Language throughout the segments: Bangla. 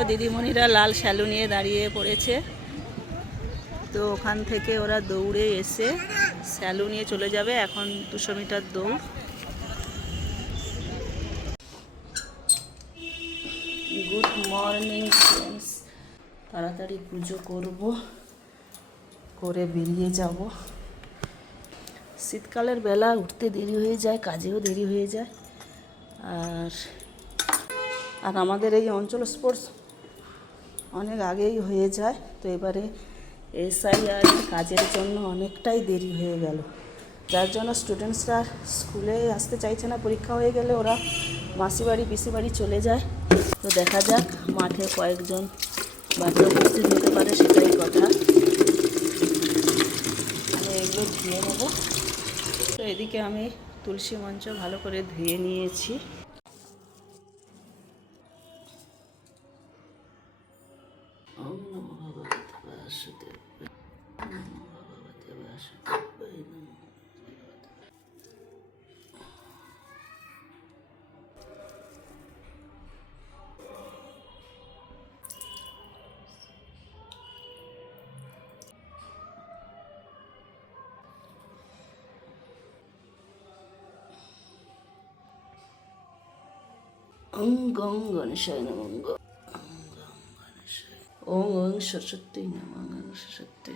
তো দিদিমণিরা লাল শ্যালু নিয়ে দাঁড়িয়ে পড়েছে। তো ওখান থেকে ওরা দৌড়ে এসে শ্যালু নিয়ে চলে যাবে। এখন 200 মিটার দৌড়। গুড মর্নিং ফ্রেন্ডস, তাড়াতাড়ি পুজো করব, করে বেরিয়ে যাব। শীতকালের বেলা উঠতে দেরি হয়ে যায়, কাজেও দেরি হয়ে যায়। আর আমাদের এই অঞ্চল স্পোর্টস অনেক আগেই হয়ে যায়। তো এবারে SIR কাজের জন্য অনেকটাই দেরি হয়ে গেল, যার জন্য স্টুডেন্টসরা স্কুলে আসতে চাইছে না। পরীক্ষা হয়ে গেলে ওরা মাসি বাড়ি পিসি বাড়ি চলে যায়। তো দেখা যাক, মাঠে কয়েকজন বাচ্চা উপস্থিত হতে পারে, সেটাই কথা। আমি এগুলো ধুয়ে নেব। তো এদিকে আমি তুলসী মঞ্চ ভালো করে ধুয়ে নিয়েছি। ওং গং গণেশায় নমঃ। ওং ওং সরস্বতী নমঃ। সরস্বতী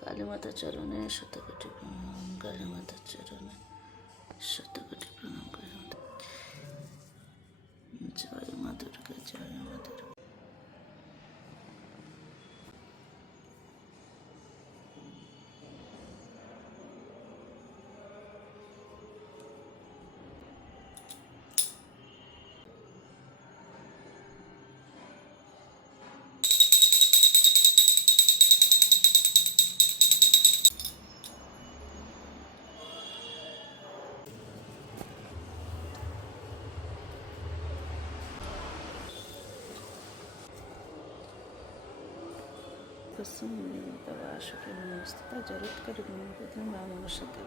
কালী মাতা চরণে শতকোটি প্রণাম। কালী মাতার চরণে শতকোটি প্রণাম। কালী মাতা জয় মা দুর্গা, জয় মা দুর্গা। জরুর করে মানুষ সাথে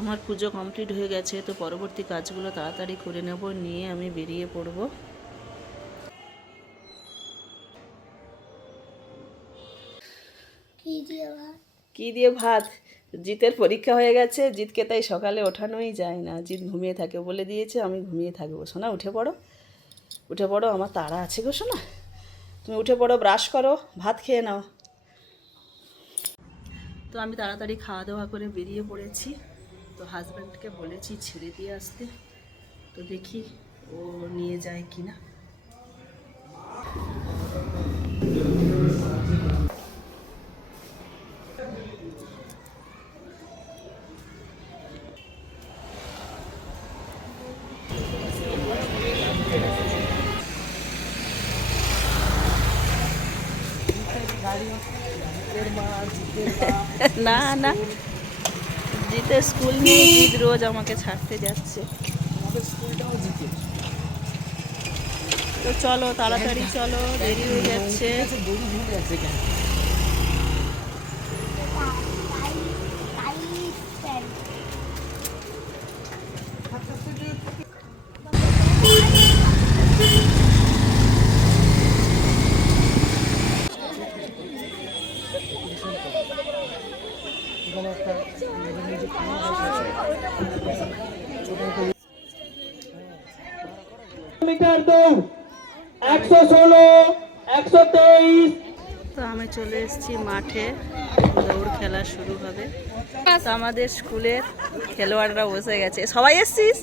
আমার পুজো কমপ্লিট হয়ে গেছে। তো পরবর্তী কাজগুলো তাড়াতাড়ি করে নেব, নিয়ে আমি বেরিয়ে পড়ব। কি দিয়ে ভাত? জিতের পরীক্ষা হয়ে গেছে, জিতকে তাই সকালে ওঠানোই যায় না। জিত ঘুমিয়ে থাকে, বলে দিয়েছে আমি ঘুমিয়ে থাকবো। সোনা উঠে পড়ো, উঠে পড়ো, আমার তাড়া আছে গো সোনা। তুমি উঠে পড়ো, ব্রাশ করো, ভাত খেয়ে নাও। তো আমি তাড়াতাড়ি খাওয়া দাওয়া করে বেরিয়ে পড়েছি। তো হাজব্যান্ডকে বলেছি ছেড়ে দিয়ে আসতে। তো দেখি ও নিয়ে যায় কিনা। না না, জিতের স্কুল নিয়ে জিত রোজ আমাকে ছাড়তে যাচ্ছে। তো চলো তাড়াতাড়ি চলো, দেরি হয়ে যাচ্ছে। মিটার দৌড় 116 123। তো আমি চলে এসেছি মাঠে, দৌড় খেলা শুরু হবে। তো আমাদের স্কুলের খেলোয়াড়রা বসে গেছে। সবাই এসছিস?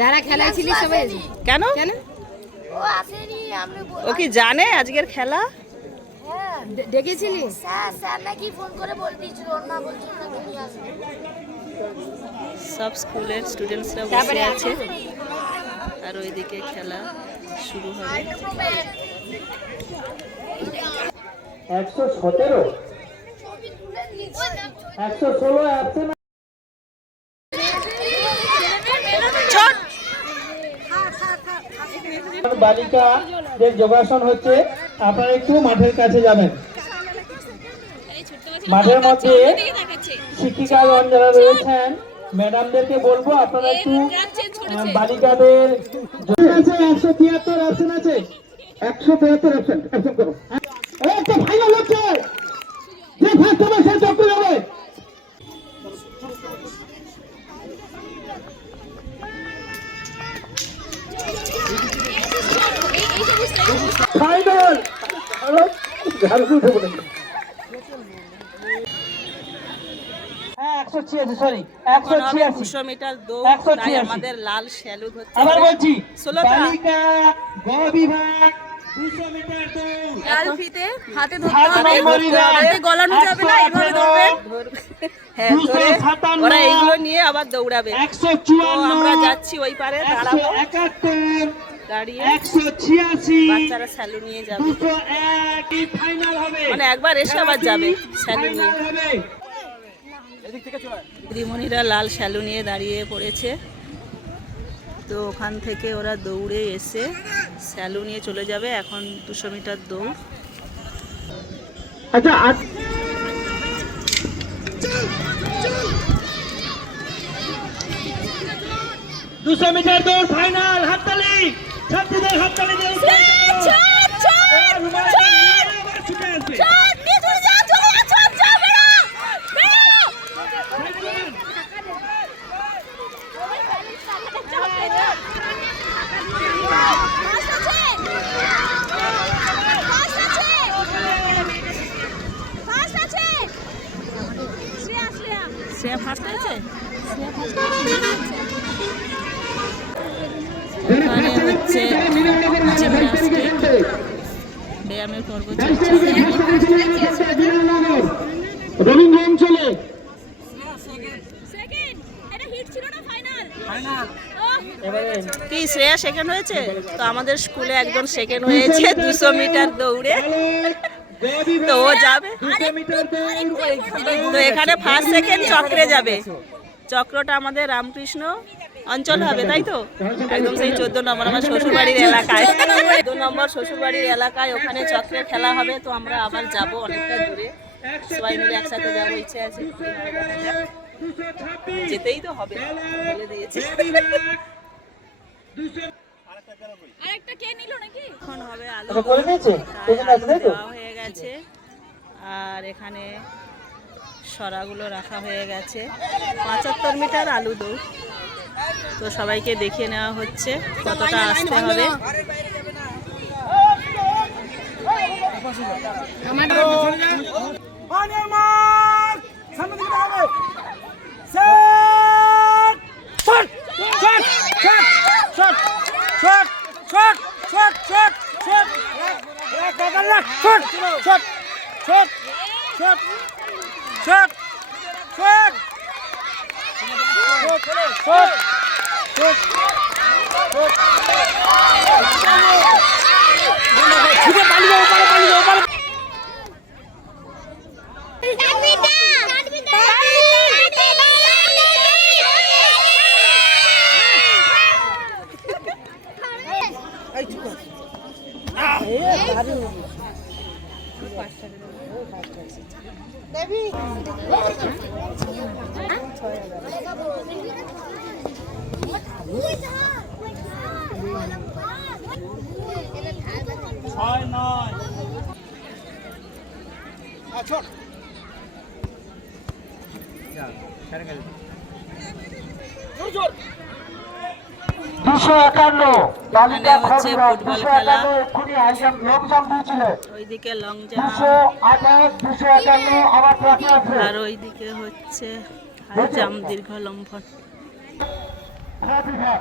যারা খেলাইছিলি সবাই। কেন কেন ও আসেনি, আমরা ও কি জানে আজকের খেলা? ডেকেছিলি? স্যার নাকি ফোন করে বলে দিয়েছিল, ওর মা বলছিল নাকি নিয়ে আসবে। সব স্কুলের স্টুডেন্টসরা বসে আছে আর ওইদিকে খেলা শুরু হবে। 117 116 আসছে না। বালিকাদের যোগাসন হচ্ছে, আপনারা একটু মাঠের কাছে যাবেন। মাঠের মধ্যে শিক্ষিকাগণ যারা রয়েছেন ম্যাডামদেরকে বলবো আপনারা একটু বালিকাদের 173 অপশন আছে, 173 অপশন করো। একটা ফাইনাল হচ্ছে, যে ফার্স্ট হবে সে চক্র যাবে। ফাইনাল হ্যাঁ 186, সরি 186। 200 মিটার দৌড়, তাই আমাদের লাল স্যালুট হচ্ছে। আবার বলছি, 16টা বালিকা গ বিভাগ 200 মিটার দৌড়। লাল ফিতে হাতে ধরতে সাত হবে, নম্বর বিভাগ হাতে গলানো যাবে না, এইভাবে ধরবেন। হ্যাঁ ধরে 257, ওরা এইগুলো নিয়ে আবার দৌড়াবে। তো 154, আমরা যাচ্ছি ওই পারে, দাঁড়াবো 171, দাঁড়িয়ে, 186, বাচ্চারা স্যালু নিয়ে যাবে। 201 ফাইনাল হবে। মানে একবার এসে আবার যাবে স্যালু নিয়ে। ফাইনাল হবে। দিদিমণিরা লাল স্যালু নিয়ে দাঁড়িয়ে পড়েছে। তো ওখান থেকে ওরা দৌড়ে এসে স্যালু নিয়ে চলে যাবে। এখন 200 মিটার দৌড়। আচ্ছা 200 মিটার দৌড় ফাইনাল, হাততালি, ছাত্রীদের হাততালি দিয়ে শ্রেয়া ফার্স্ট হয়েছে। এখানে হচ্ছে জিমন্যাস্টিক, ব্যায়ামের পর্ব চলছে। রবীন্দ্র অঞ্চলে কি শ্রেয়া সেকেন্ড হয়েছে? তো আমাদের স্কুলে একজন সেকেন্ড হয়েছে 200 মিটার দৌড়ে। তো ও যাবে। 200 মিটার দৌড়। তো এখানে ফার্স্ট সেকেন্ড চক্রে যাবে। চক্রটা আমাদের রামকৃষ্ণ অঞ্চল হবে, তাই তো? একদম সেই 14 নম্বর আমার শ্বশুরবাড়ির এলাকায়, 2 নম্বর শ্বশুরবাড়ির এলাকায় ওখানে চক্রের খেলা হবে। তো আমরা আবার যাব অনেকটা দূরে, সবাই মিলে একসাথে যাবো, ইচ্ছে আছে। যেতেই তো হবে, বলে দিয়েছে। আরেকটা কে নিল নাকি? এখন হবে আলু এটা করে নিয়েছে, তাই এই জন্য আলু আছে, তাই তো? দেওয়া হয়ে গেছে। আর এখানে সরাগুলো রাখা হয়ে গেছে। 75 মিটার আলু দৌড়। তো সবাইকে দেখিয়ে নেওয়া হচ্ছে কতটা আসতে হবে। 251 বালিকা হচ্ছে খবিরা ফুটবল খেলা। 251 এক্ষুনি আইজাম লোকজন দিয়েছিল ওইদিকে লং জাম্প 228 251 আবার ট্রাকে আছে আর ওইদিকে হচ্ছে হাই জাম্প, দীর্ঘ লম্ফন। বিভাগ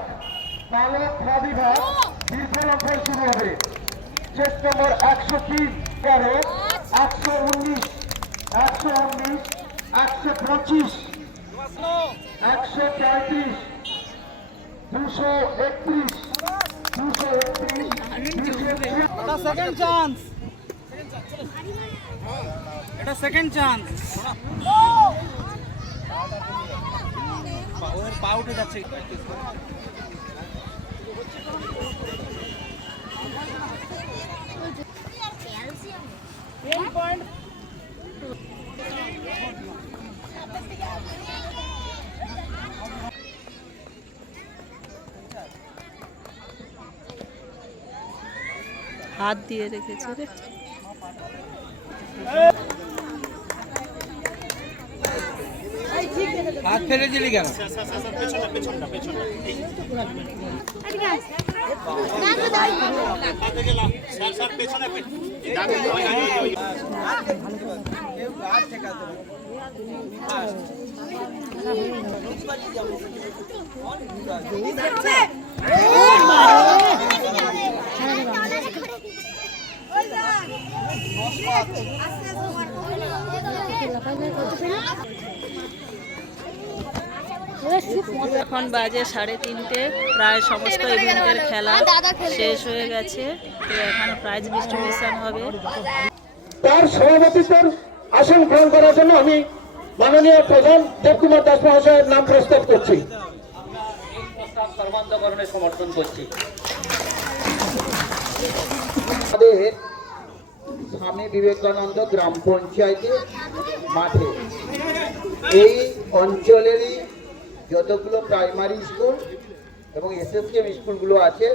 তাহলে বিভাগ দীর্ঘ লম্ফন শুরু হবে। চেক নম্বর 103 13 119 119 125 135 231 231 সেকেন্ড চান্স, এটা সেকেন্ড চান্স। ওর পা উঠে যাচ্ছে। হাত দিয়ে রেখেছে রে। হাত ফেলে দিলি কেন? এখন বাজে 3:30, প্রায় সমস্ত ইভেন্টের খেলা শেষ হয়ে গেছে। তো এখন প্রাইজ ডিস্ট্রিবিউশন হবে। তার সভাপতিত্বের আসন গ্রহণ করার জন্য আমি মাননীয় প্রধান দেবকুমার দাস মহাশয়ের নাম প্রস্তাব করছি। সর্বান্তকরণে সমর্থন করছি। আমাদের স্বামী বিবেকানন্দ গ্রাম পঞ্চায়েতে মাঠে এই অঞ্চলেরই যতগুলো প্রাইমারি স্কুল এবং এসএসকেএম স্কুলগুলো আছে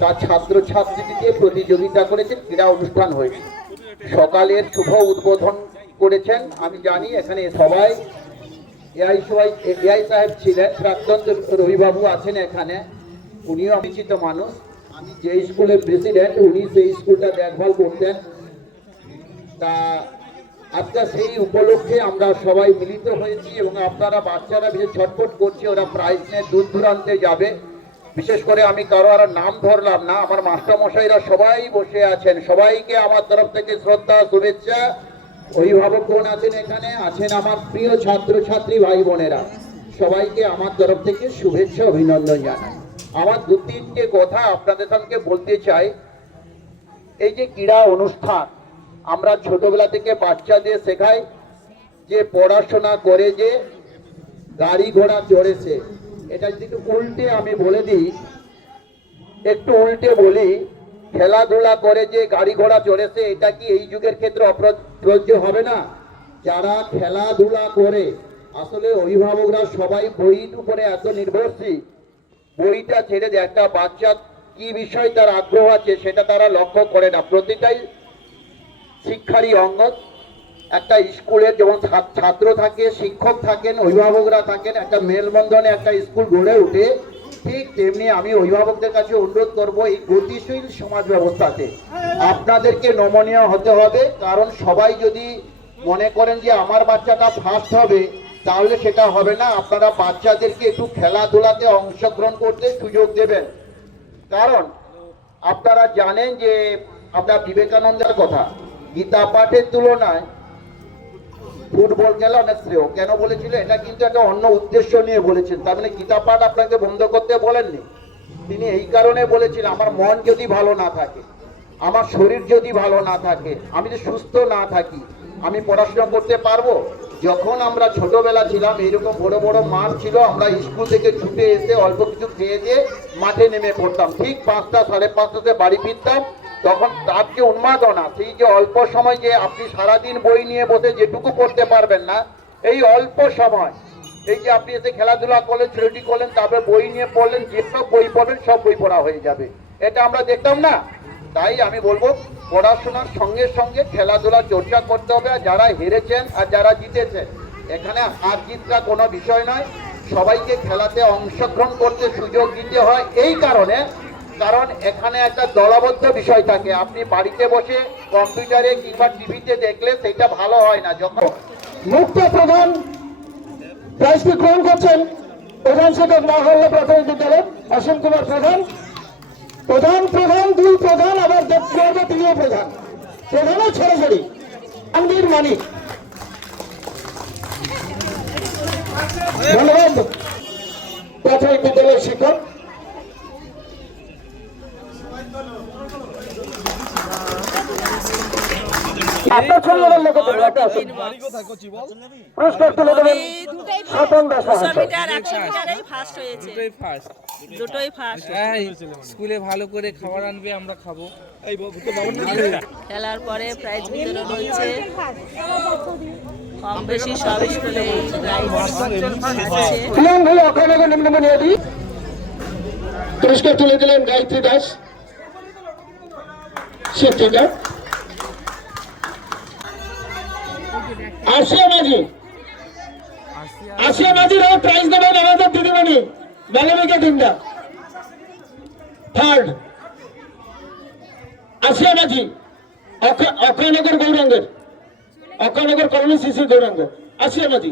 তার ছাত্রছাত্রীদেরকে প্রতিযোগিতা করেছেন, ক্রীড়া অনুষ্ঠান হয়েছে। সকালের শুভ উদ্বোধন করেছেন। আমি জানি এখানে সবাই এআই সাহেব ছিলেন, প্রাক্তন রবিবাবু আছেন এখানে, উনিও পরিচিত মানুষ। আমি যে স্কুলের প্রেসিডেন্ট, উনি সেই স্কুলটা দেখভাল করতেন। তা আজকে সেই উপলক্ষে আমরা সবাই মিলিত হয়েছি এবং আপনারা বাচ্চারা বিশেষ ছটফট করছে, ওরা প্রাইজ নিয়ে দূর দূরান্তে যাবে। বিশেষ করে আমি কারো আর নাম ধরলাম না, আমার মাস্টারমশাইরা সবাই বসে আছেন, সবাইকে আমার তরফ থেকে শ্রদ্ধা শুভেচ্ছা। অভিভাবকগণ আছেন এখানে, আছেন আমার প্রিয় ছাত্রছাত্রী ভাই বোনেরা, সবাইকে আমার তরফ থেকে শুভেচ্ছা অভিনন্দন জানাই। আমার 2-3টে কথা আপনাদের সঙ্গে বলতে চাই। এই যে ক্রীড়া অনুষ্ঠান আমরা ছোটবেলা থেকে বাচ্চাদের শেখাই যে পড়াশোনা করে যে গাড়ি ঘোড়া চড়েছে, এটা যদি একটু উল্টে আমি বলে দিই, একটু উল্টে বলি, খেলাধুলা করে যে গাড়ি ঘোড়া চড়েছে, এটা কি এই যুগের ক্ষেত্রে অপ্রযোজ্য হবে না? যারা খেলাধুলা করে, আসলে অভিভাবকরা সবাই বইয়ের উপরে এত নির্ভরশীল, বইটা ছেড়ে দেয়। একটা বাচ্চা কি বিষয় তার আগ্রহ আছে সেটা তারা লক্ষ্য করে না। প্রতিটাই শিক্ষারই অঙ্গ। একটা স্কুলের যেমন ছাত্র থাকে, শিক্ষক থাকেন, অভিভাবকরা থাকেন, একটা মেলবন্ধনে একটা স্কুল গড়ে ওঠে, ঠিক তেমনি আমি অভিভাবকদের কাছে অনুরোধ করব এই গতিশীল সমাজ ব্যবস্থাতে আপনাদেরকে নমনীয় হতে হবে। কারণ সবাই যদি মনে করেন যে আমার বাচ্চাটা ফার্স্ট হবে, তাহলে সেটা হবে না। আপনারা বাচ্চাদেরকে একটু খেলাধুলাতে অংশগ্রহণ করতে সুযোগ দেবেন। কারণ আপনারা জানেন যে আপনার বিবেকানন্দের কথা, গীতা পাঠের তুলনায় ফুটবল খেলা অনেক শ্রেয়। কেন বলেছিল? এটা কিন্তু একটা অন্য উদ্দেশ্য নিয়ে বলেছেন। তার মানে গীতা পাঠ আপনাকে বন্ধ করতে বলেননি, তিনি এই কারণে বলেছিলেন আমার মন যদি ভালো না থাকে, আমার শরীর যদি ভালো না থাকে, আমি যদি সুস্থ না থাকি, আমি পড়াশোনা করতে পারবো? যখন আমরা ছোটবেলা ছিলাম, এইরকম বড় বড় মাঠ ছিল, আমরা স্কুল থেকে ছুটে এসে অল্প কিছু খেয়ে দিয়ে মাঠে নেমে পড়তাম, ঠিক 5টা 5:30 বাড়ি ফিরতাম। তখন তার যে উন্মাদনা, সেই যে অল্প সময় যে আপনি সারাদিন বই নিয়ে বসে যেটুকু পড়তে পারবেন না, এই অল্প সময় এই যে আপনি এসে খেলাধুলা করলেন, ছুটি করলেন, তারপরে বই নিয়ে পড়লেন, যেসব বই পড়বেন সব বই পড়া হয়ে যাবে, এটা আমরা দেখতাম না। তাই আমি বলবো পড়াশোনার সঙ্গে সঙ্গে খেলাধুলা চর্চা করতে হবে। আর যারা হেরেছেন আর যারা জিতেছেন, এখানে হার জিতটা কোনো বিষয় নয়। সবাইকে খেলাতে অংশগ্রহণ করতে সুযোগ দিতে হয় এই কারণে, কারণ এখানে একটা দলবদ্ধ বিষয় থাকে। আপনি বাড়িতে বসে কম্পিউটারে কিংবা টিভিতে দেখলে সেটা ভালো হয় না। যখন মুক্ত প্রধান প্রাইজটি গ্রহণ করছেন প্রধান শিক্ষক মহল্লা প্রাথমিক বিদ্যালয় অসীম কুমার প্রধান। প্রধান দুই প্রধান, আবার তৃতীয় প্রধান, প্রধানও ছড়াছড়ি আঙ্গির মানিক। ধন্যবাদ প্রাথমিক বিদ্যালয়ের শিক্ষক। আপনার ছেলে পুরস্কার তুলে দেবেন স্বপন দাস। ফার্স্ট হয়েছে, দুটোই ফার্স্ট। স্কুলে ভালো করে খাবার আনবে, আমরা খাবো। খেলার পরে প্রাইজ বিতরণ হচ্ছে। কম বেশি সব স্কুলে পুরস্কার তুলে দিলেন গায়ত্রী দাস শিক্ষিকা। আসিয়া মাঝিরাও প্রাইজ দেবেন আমাদের দিদিমণি মালবিকা দিন্দা। থার্ড আসিয়া মাঝি, অক্ষয়নগর গৌরাঙ্গের, অক্ষয়নগর কলোনি সিসি গৌরাঙ্গ। আসিয়া মাঝি,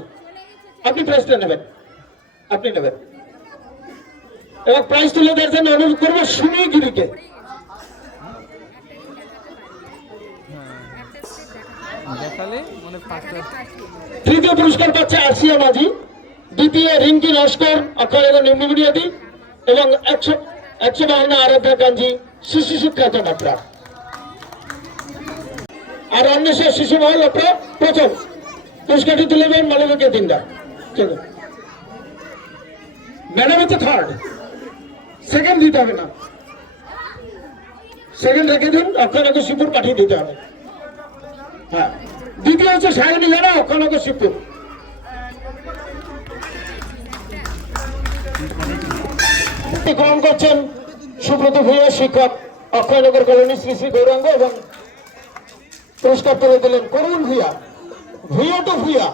আপনি প্রাইজটা নেবেন, আপনি নেবেন। এবং প্রাইজ তুলে দেওয়ার জন্য অনুরোধ করবো সুমি গিরিকে। তৃতীয় পুরস্কার পাচ্ছে আসিয়া মাঝি, দ্বিতীয় রিঙ্কি নস্কর অক্ষয়নগর নিম্ন বুনিয়াদী এবং 152 আরাধ্যা কাঞ্জি শিশু শিক্ষার্থী মাত্রা। আর অন্বেষণ শিশু মহল প্রথম পুরস্কারটি তুলে দেবেন মালবিকা দিন্দা। চলো ম্যাডাম হচ্ছে থার্ড, সেকেন্ড দিতে হবে না, সেকেন্ড রেখে দিন, অক্ষয়নগর শিবপুর পাঠিয়ে দিতে হবে। হ্যাঁ, দ্বিতীয় হচ্ছে সায়নী জানা অক্ষয়নগর শিবপুর। গ্রহণ করছেন সুব্রত ভূঁইয়া শিক্ষক অক্ষয়নগর কলোনি শ্রী শ্রী গৌরাঙ্গ এবং পুরস্কার তুলে দিলেন করুণ ভূঁইয়া। ভূঁইয়া তো ভূঁইয়া।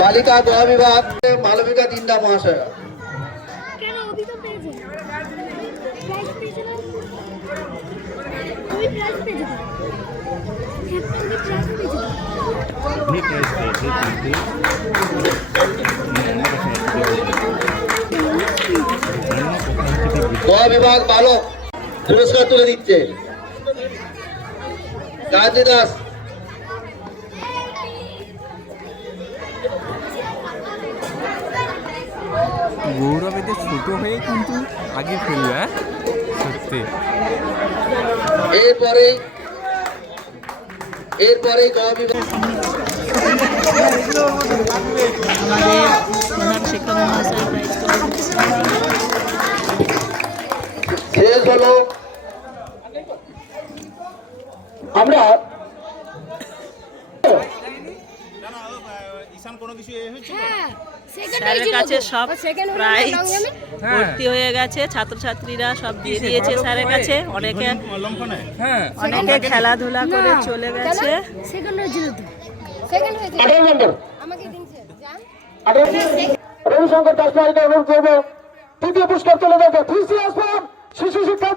বালিকা দোয়া বিভাগ মালবিকা দিন্দা মহাশয়। কেন অভিযোগ পেয়েছে? প্রাইজ পেয়েছে না? ওই প্রাইজ পেয়েছে তো? দোয়া বিভাগ বালক পুরস্কার তুলে দিচ্ছে গায়ত্রী দাস। গৌরব এতে ছোট হয়ে কিন্তু আগে ফেলবে, সত্যি। এরপরে দোয়া বিভাগ আমাদের প্রধান শিক্ষক মহাশয় প্রাইজ শেষ হলো। আমরা স্যারের কাছে সব প্রাইজ ভর্তি হয়ে গেছে, ছাত্রছাত্রীরা সব দিয়ে দিয়েছে স্যারের কাছে। অনেকে খেলাধুলা করে চলে গেছে। সেকেন্ড হয়েছিল তো, সেকেন্ড হয়েছিল 18 নম্বর আমাকে দিনছে জান। রবিশঙ্কর দাস অনুরোধ করবো তৃতীয় পুরস্কার তুলে দেবে শিশু শিক্ষা